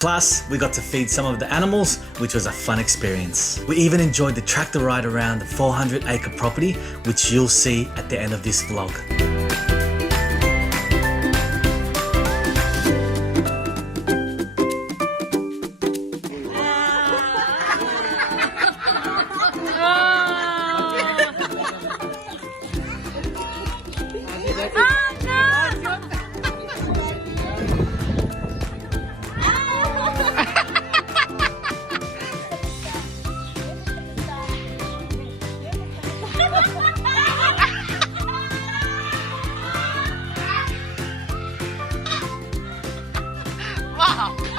Plus, we got to feed some of the animals, which was a fun experience. We even enjoyed the tractor ride around the 400-acre property, which you'll see at the end of this vlog. Wow!